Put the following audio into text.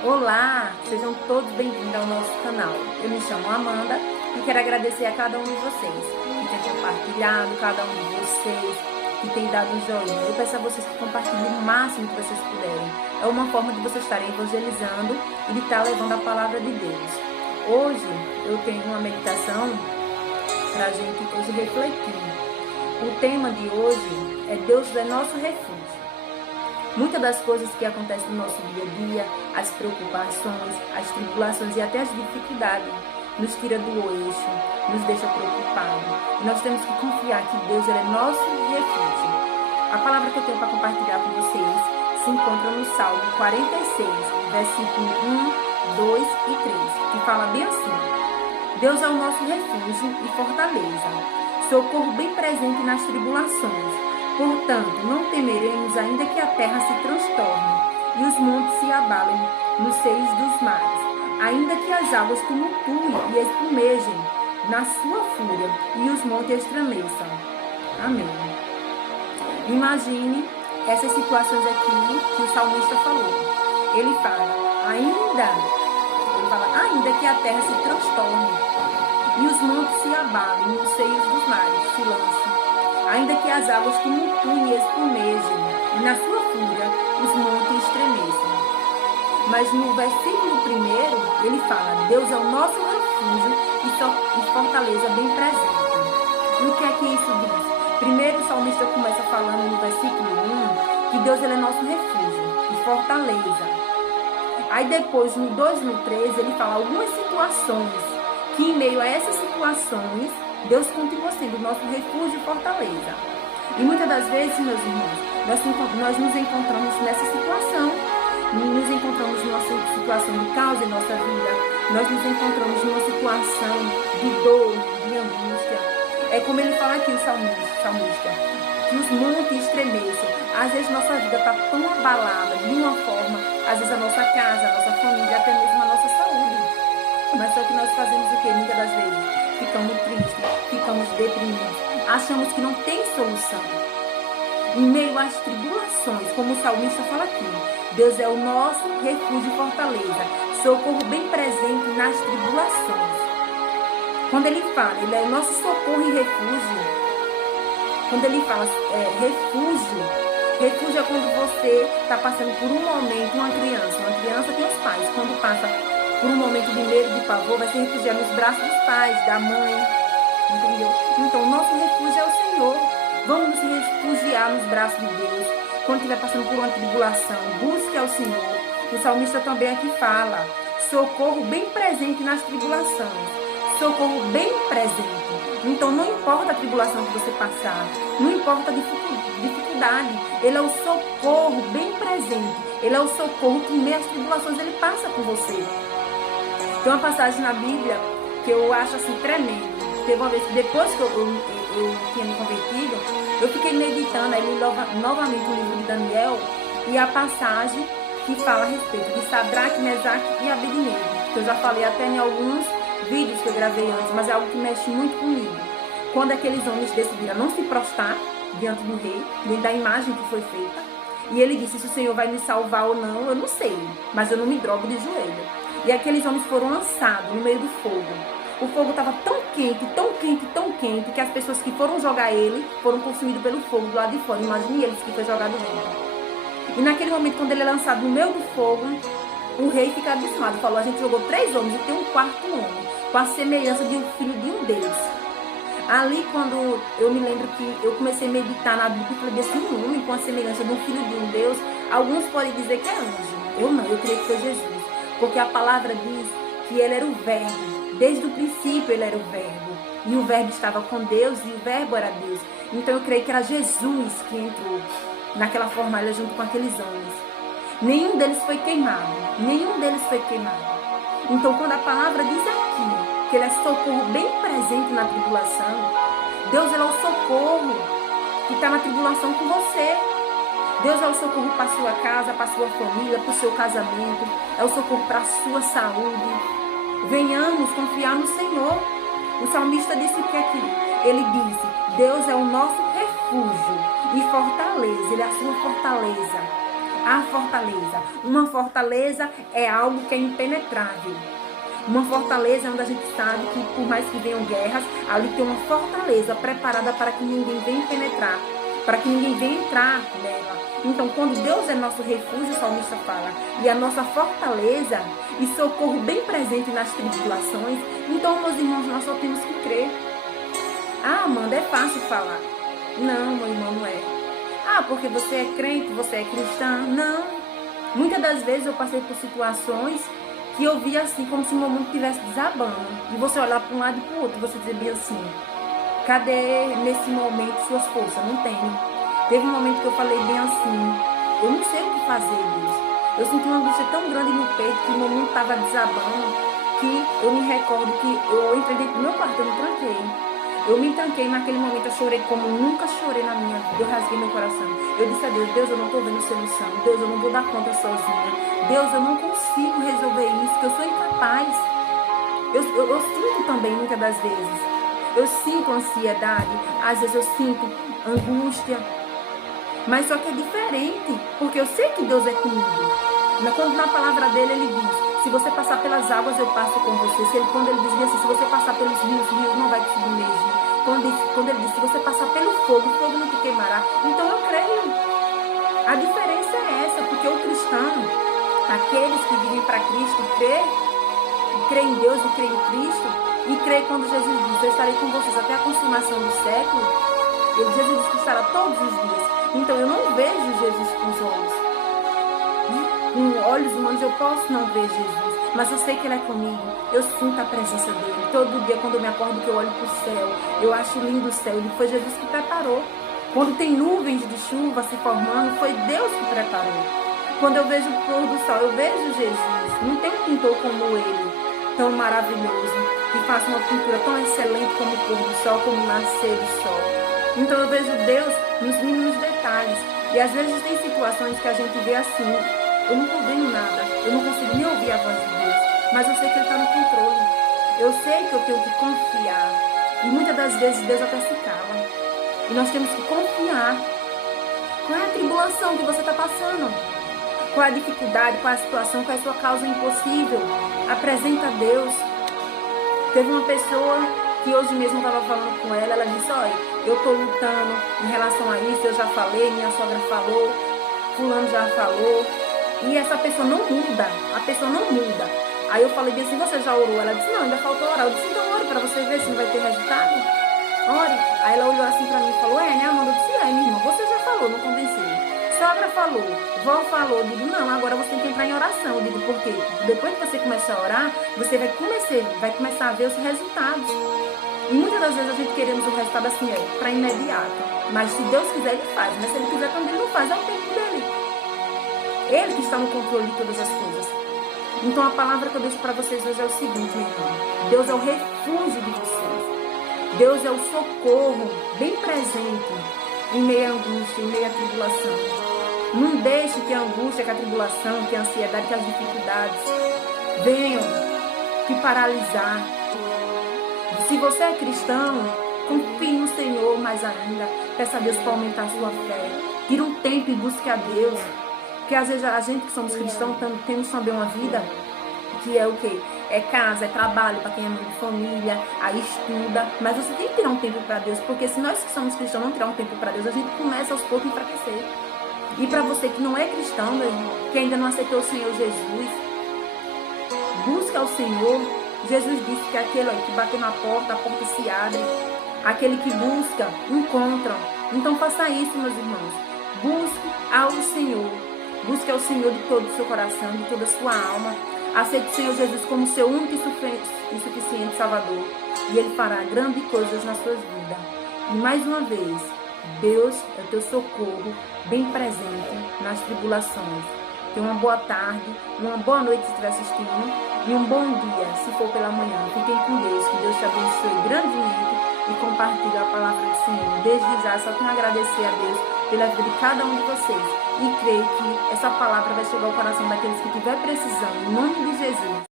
Olá, sejam todos bem-vindos ao nosso canal. Eu me chamo Amanda e quero agradecer a cada um de vocês que tem compartilhado, cada um de vocês que tem dado um joinha. Eu peço a vocês que compartilhem o máximo que vocês puderem. É uma forma de vocês estarem evangelizando e de estar levando a palavra de Deus. Hoje eu tenho uma meditação para a gente hoje refletir. O tema de hoje é Deus é nosso refúgio. Muitas das coisas que acontecem no nosso dia a dia, as preocupações, as tribulações e até as dificuldades, nos tira do eixo, nos deixa preocupados. E nós temos que confiar que Deus é nosso refúgio. A palavra que eu tenho para compartilhar com vocês se encontra no Salmo 46, versículo 1, 2 e 3, que fala bem assim: Deus é o nosso refúgio e fortaleza, socorro bem presente nas tribulações. Portanto, não temeremos, ainda que a terra se transtorne e os montes se abalem nos seios dos mares, ainda que as águas tumultuem e espumejem na sua fúria e os montes estremeçam. Amém. Imagine essas situações aqui que o salmista falou. Ele fala, ainda que a terra se transtorne e os montes se abalem nos seios dos mares, se lancem. Ainda que as águas tumultuem e espumejem, e na sua fúria os montes estremeçam. Mas no versículo 1, ele fala, Deus é o nosso refúgio e fortaleza bem presente. E o que é que isso diz? Primeiro o salmista começa falando no versículo 1, que Deus ele é nosso refúgio e fortaleza. Aí depois, no 2 e no 3, ele fala algumas situações, que em meio a essas situações, Deus continua sendo o nosso refúgio e fortaleza. E muitas das vezes, meus irmãos, nós nos encontramos nessa situação. Nos encontramos numa situação de caos em nossa vida. Nós nos encontramos numa situação de dor, de angústia. É como ele fala aqui, o salmista, que os montes estremeçam. Às vezes nossa vida está tão abalada de uma forma, às vezes a nossa casa, a nossa família, até mesmo a nossa saúde. Mas só que nós fazemos o quê? Muitas das vezes ficamos tristes, ficamos deprimidos, achamos que não tem solução. Em meio às tribulações, como o salmista fala aqui, Deus é o nosso refúgio e fortaleza, socorro bem presente nas tribulações. Quando ele fala, ele é o nosso socorro e refúgio. Quando ele fala refúgio é quando você está passando por um momento, uma criança tem os pais, quando passa por um momento de medo, de pavor, vai se refugiar nos braços dos pais, da mãe, entendeu? Então, o nosso refúgio é o Senhor. Vamos nos refugiar nos braços de Deus. Quando estiver passando por uma tribulação, busque ao Senhor. O salmista também aqui fala, socorro bem presente nas tribulações. Socorro bem presente. Então, não importa a tribulação que você passar, não importa a dificuldade, Ele é o socorro bem presente. Ele é o socorro que em meio às tribulações Ele passa com você. Tem uma passagem na Bíblia que eu acho assim tremendo. Teve uma vez que depois que eu tinha me convertido, eu fiquei meditando aí novamente o livro de Daniel e a passagem que fala a respeito de Sadraque, Mesaque e Abednego. Que eu já falei até em alguns vídeos que eu gravei antes, mas é algo que mexe muito comigo. Quando aqueles homens decidiram não se prostrar diante do rei, diante da imagem que foi feita, e ele disse, se o Senhor vai me salvar ou não, eu não sei, mas eu não me drogo de joelho. E aqueles homens foram lançados no meio do fogo. O fogo estava tão quente, tão quente, tão quente, que as pessoas que foram jogar ele foram consumidas pelo fogo do lado de fora. Imagine eles que foi jogado dentro. E naquele momento, quando ele é lançado no meio do fogo, o rei fica abismado. Falou, a gente jogou 3 homens e tem um 4º homem, com a semelhança de um filho de um Deus. Ali, quando eu me lembro que eu comecei a meditar na Bíblia, eu falei assim, um homem com a semelhança de um filho de um Deus, alguns podem dizer que é anjo. Eu não, eu creio que foi Jesus. Porque a palavra diz que ele era o verbo. Desde o princípio ele era o verbo. E o verbo estava com Deus e o verbo era Deus. Então eu creio que era Jesus que entrou naquela fornalha junto com aqueles homens. Nenhum deles foi queimado. Nenhum deles foi queimado. Então quando a palavra diz aqui que ele é socorro bem presente na tribulação, Deus ele é o socorro que está na tribulação com você. Deus é o socorro para a sua casa, para a sua família, para o seu casamento. É o socorro para a sua saúde. Venhamos confiar no Senhor. O salmista disse o que aqui? Ele disse, Deus é o nosso refúgio e fortaleza. Ele é a sua fortaleza. A fortaleza. Uma fortaleza é algo que é impenetrável. Uma fortaleza é onde a gente sabe que, por mais que venham guerras, ali tem uma fortaleza preparada para que ninguém venha penetrar, para que ninguém venha entrar nela. Então, quando Deus é nosso refúgio, o salmista fala, e a nossa fortaleza e socorro bem presente nas tribulações, então, meus irmãos, nós só temos que crer. Ah, Amanda, é fácil falar. Não, meu irmão, não é. Ah, porque você é crente, você é cristã. Não. Muitas das vezes eu passei por situações que eu via assim, como se o meu mundo estivesse desabando. E você olhar para um lado e para o outro, você dizia assim, cadê nesse momento suas forças? Não tenho. Teve um momento que eu falei bem assim, eu não sei o que fazer, Deus. Eu senti uma angústia tão grande no peito que o meu mundo estava desabando, que eu me recordo que eu entrei dentro do meu quarto, eu me tranquei. Eu me tranquei naquele momento, eu chorei como nunca chorei na minha vida, eu rasguei meu coração. Eu disse a Deus, Deus, eu não estou vendo solução, Deus, eu não vou dar conta sozinha, Deus, eu não consigo resolver isso, que eu sou incapaz. Eu sinto também muitas das vezes, eu sinto ansiedade, às vezes eu sinto angústia, mas só que é diferente, porque eu sei que Deus é comigo. Quando na palavra dele ele diz, se você passar pelas águas, eu passo com você. Quando ele dizia assim, se você passar pelos rios, o rio não vai te submergir. Quando ele diz, se você passar pelo fogo, o fogo não te queimará. Então eu creio. A diferença é essa, porque o cristão, aqueles que vivem para Cristo, crê em Deus e crê em Cristo, e crê quando Jesus diz, eu estarei com vocês até a consumação do século. Jesus diz que estará todos os dias. Então eu não vejo Jesus com os olhos. Com olhos humanos eu posso não ver Jesus, mas eu sei que Ele é comigo, eu sinto a presença dEle. Todo dia quando eu me acordo que eu olho para o céu, eu acho lindo o céu, e foi Jesus que preparou. Quando tem nuvens de chuva se formando, foi Deus que preparou. Quando eu vejo o pôr do sol, eu vejo Jesus. Não tem um pintor como Ele, tão maravilhoso, que faça uma pintura tão excelente como o pôr do sol, como o nascer do sol. Então eu vejo Deus nos mínimos detalhes. E às vezes tem situações que a gente vê assim, eu não estou vendo nada, eu não consigo nem ouvir a voz de Deus, mas eu sei que Ele está no controle. Eu sei que eu tenho que confiar. E muitas das vezes Deus até se cala. E nós temos que confiar. Qual é a tribulação que você está passando? Qual é a dificuldade, qual é a situação, qual é a sua causa impossível? Apresenta a Deus. Teve uma pessoa que hoje mesmo eu estava falando com ela, ela disse, olha, eu estou lutando em relação a isso, eu já falei, minha sogra falou, fulano já falou. E essa pessoa não muda, a pessoa não muda. Aí eu falei bem assim, você já orou? Ela disse, não, ainda falta orar. Eu disse, então ore para você ver se não vai ter resultado. Ore. Aí ela olhou assim para mim e falou, né, Amanda? Eu disse, minha irmã, você já falou, não convenceu. Sogra falou, vó falou. Eu digo, não, agora você tem que entrar em oração. Eu digo, por quê? Depois que você começar a orar, você vai começar a ver os resultados. E muitas das vezes a gente queremos o resultado assim, para imediato. Mas se Deus quiser, Ele faz. Mas se Ele quiser também, Ele não faz, é o tempo dele. Ele que está no controle de todas as coisas. Então a palavra que eu deixo para vocês hoje é o seguinte, meu irmão. Deus é o refúgio de vocês. Deus é o socorro bem presente em meio à angústia, em meio à tribulação. Não deixe que a angústia, que a tribulação, que a ansiedade, que as dificuldades venham te paralisar. Se você é cristão, confie no Senhor mais ainda. Peça a Deus para aumentar a sua fé. Tire um tempo e busque a Deus. Porque às vezes a gente que somos cristãos temos também uma vida que é o quê? É casa, é trabalho para quem é mãe de família, aí estuda. Mas você tem que tirar um tempo para Deus, porque se nós que somos cristãos não tirar um tempo para Deus, a gente começa aos poucos a enfraquecer. E para você que não é cristão, meu irmão, que ainda não aceitou o Senhor Jesus, busca o Senhor. Jesus disse que aquele que bater na porta, a porta se abre. Aquele que busca, encontra. Então faça isso, meus irmãos. Busque ao Senhor. Busque ao Senhor de todo o seu coração, de toda a sua alma. Aceite o Senhor Jesus como seu único e suficiente Salvador. E Ele fará grandes coisas nas suas vidas. E mais uma vez, Deus é o teu socorro bem presente nas tribulações. Tenha uma boa tarde, uma boa noite se estiver assistindo. E um bom dia se for pela manhã. Fiquem com Deus, que Deus te abençoe grandemente e compartilhe a palavra do Senhor. Desde já, só tenho a agradecer a Deus pela vida de cada um de vocês. E creio que essa palavra vai chegar ao coração daqueles que estiver precisando. Em nome de Jesus.